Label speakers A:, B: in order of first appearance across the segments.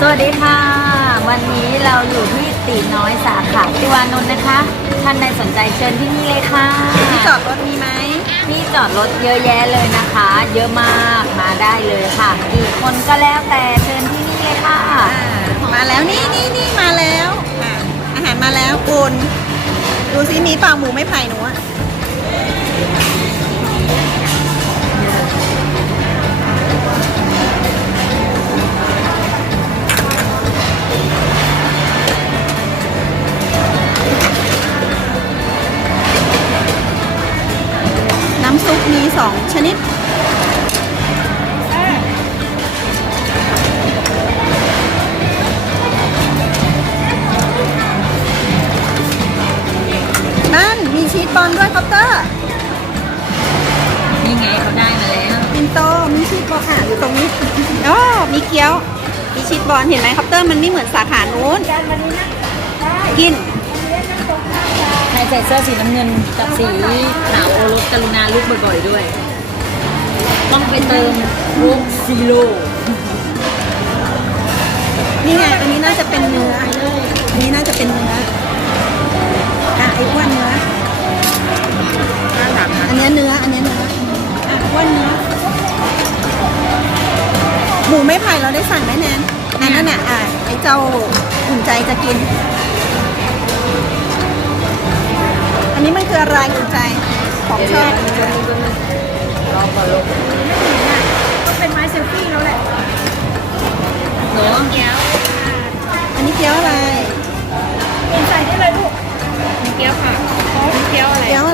A: สวัสดีค่ะ วันนี้เราอยู่ที่ตีน้อยสาขาติวานนท์นะคะ ท่านใดสนใจเชิญที่นี่เลยค่ะ
B: ที่จอดรถมีไหม
A: ที่จอดรถเยอะแยะเลยนะคะ เยอะมากมาได้เลยค่ะกี่คนก็แล้วแต่เชิญที่นี่เลยค่ะ
B: อ่ามาแล้วนี่นี่นี่มาแล้วอะอาหารมาแล้วคุณดูซิมีเปล่าหมูไม่ไผ่หนูอะ ตร
A: ง
B: นี้อ๋อมีเกี๊ยว มีชีสบอลเห็นไหมคอปเตอร์มันไม่เหมือนสาขานู้นกิน
A: ใครใส่เสื้อสีน้ำเงินกับสีขาวโอรสกรุณาลุกบ่อยๆด้วย ต้องไปเติมรุกซีโร่
B: นี่ไงอันนี้น่าจะเป็นเนื้ออันนี้น่าจะเป็นเนื้ออะไอ้อ้วนเนื้ออันเนี้ยเนื้ออันเนี้ยเนื้ออะอ้วนเนื้อห มูไม่ไผ่เราได้สั่งไหมแนนอันนั้นน่ะอะไอ้เจ้าอุ่นใจจะกิน อันนี้มันคืออะไรอุ่นใจของชอบ
A: รอก่อนลูก
B: ก็เป็นไม้เซลฟี่แล้วแหละ
A: หนูเกี๊ยว
B: อันนี้เกี๊ยวอะไร
C: ใส่ได้เลยลูกมีเกี๊ยวค่ะมีเกี๊ยวอะไร
B: เกี๊ยวอะไร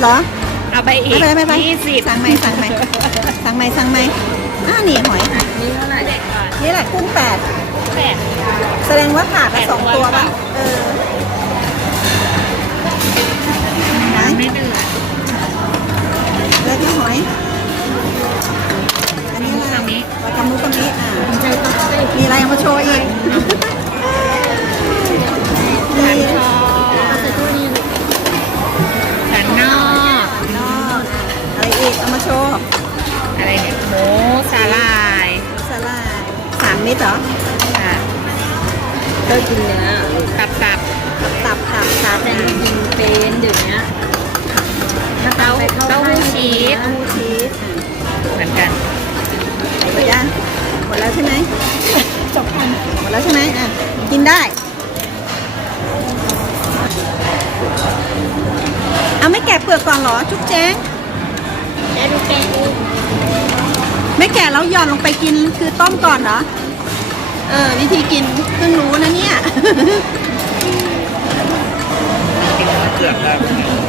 B: เหรอ เอา
C: ไปอีก
B: ไม่ไปไม่ไป
C: ยี่สิบ
B: สั่งใหม่สั่งใหม่สั่งใหม่สั่งใหม่อ้าวนี่หอย
A: นี่เท่าไหร่
C: เด็กก่อน
B: นี่แหละกุ้งแปด
C: แปด
B: แสดงว่าขาดไปสองตัวป่ะเออไหน
C: ไม่เดือด
B: แล้วก็หอย อันนี้อะไร
C: ทางนี้
B: วากามุกามิอ่า
A: ใจต้องไป
B: มีอะไรเอามาโชว์อีก
C: อีก
B: เอามาโชว์
C: อะไรเนี่ยหมูสาลาย
B: สลัดสามเม็ดเหรอ
C: ค่ะ
A: เธอกินเนื้อ
C: ตับตับ
B: ตับตับตับ
A: แต่นี่กินเป็นเดี๋ยวนี้
C: เต้าเต้าหู้ชีส
B: เต้าหู้ชีส
C: เหมือนกัน
B: หมดยังหมดแล้วใช่ไหมจบกันหมดแล้วใช่ไหมอะกินได้เอาไม่แกะเปลือกก่อนเหรอจุ๊บแจ้ง
A: ได้ดูแกง
B: ไม่แกะแล้วหย่อนลงไปกินคือต้มก่อนเหรอ เออ วิธีกินเพิ่งรู้นะเนี่ย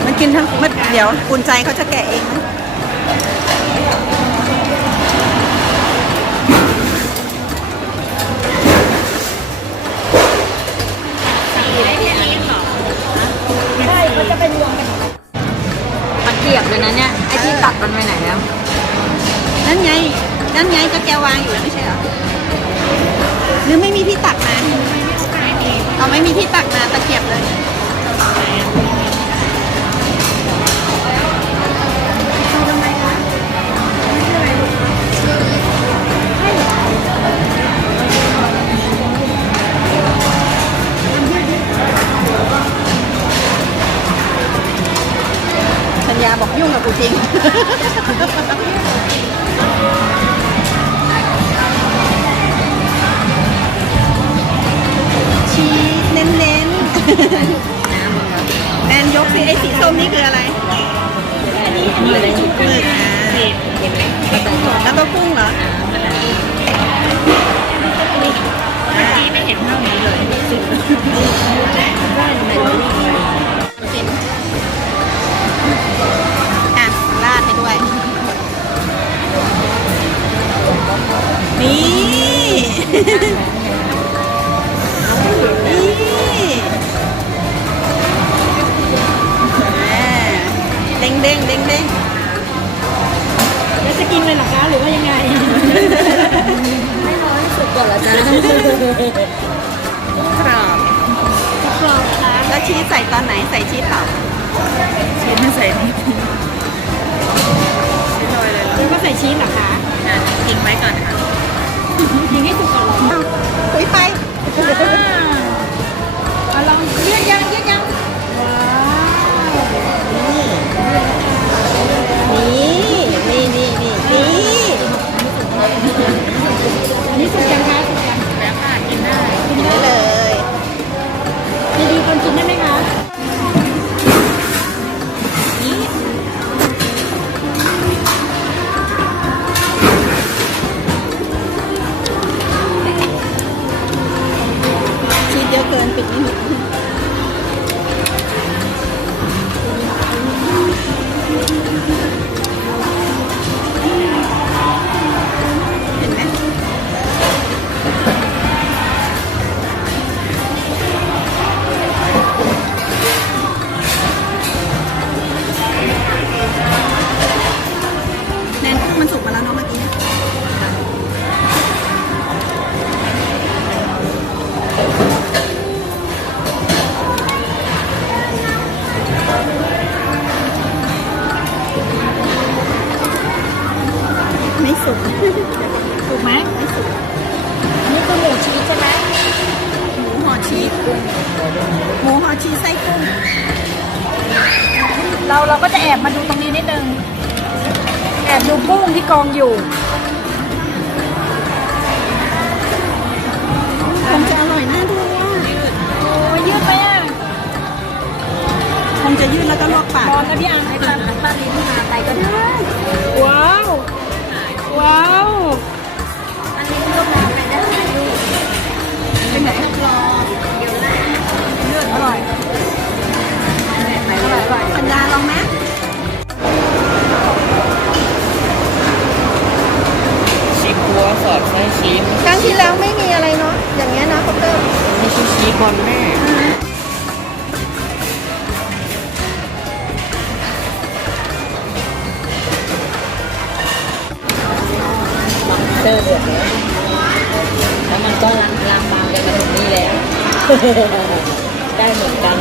B: มันกินทั้งมันเดี๋ยวอุ่นใจเขาจะแกะเองนะ
C: ได้แค่นี้เหรอ
A: ใช่เขาจะเป็นรวมกันตะเกียบเลยนะเนี่ยไอ้ ที่ตัดมันไปไหนแล้ว
B: นั่นไง นั่นไงก็แกวางอยู่แล้วไม่ใช่เหรอ หรือไม่มีที่ตักมาเอาไม่มีที่ตักมาตะเกียบเลยาบอกยุ่งกับกูจริง ชีสเน้น
A: น้นครับ
B: ๆแอนยกสิไอสีส้มนี่คืออะไร
A: อันนี้อันนี้อะไรถูก
B: หมึกอะ
C: เห็ดเห็นไหม
B: แล้วก็กุ้งเหรอ
C: เมื่อกี้ไม่เห็นเท่านี้เลย
B: นี่ นี่เด้งเด้งเด้งเด้ง
C: แล้วจะกินเลยหรอคะหรือว่ายังไง
A: ไม่ร้อนสุดก่อนละจ้ะ
C: กรอบ
B: กรอบนะแล้วชีสใส่ตอนไหนใส่ชีสเปล่า
C: ชีสไม่ใส่นี่ชีสลเลย
B: แล้วก็ใส่ชีสหรอคะ
C: กินไว้ก่อนค่ะ
B: ยิงให้สุดก่อนเล
C: ยไป
B: ไป เรา
C: เราก็จะแอบมาดูตรงนี้นิดนึง แอบดูกุ้งที่กองอยู่
B: อด
C: ไส้
D: ชีส
B: ครั้งที่แล้วไม่มีอะไรเนาะ อย่างเงี้ยนะคอปเติม
D: ไม่ใช่ชีสบอลแม่
A: เจอเดือดแล้แล้วมันก็ลางลางบางไปมาถึงนี่แล้ว ได้เหมือนกัน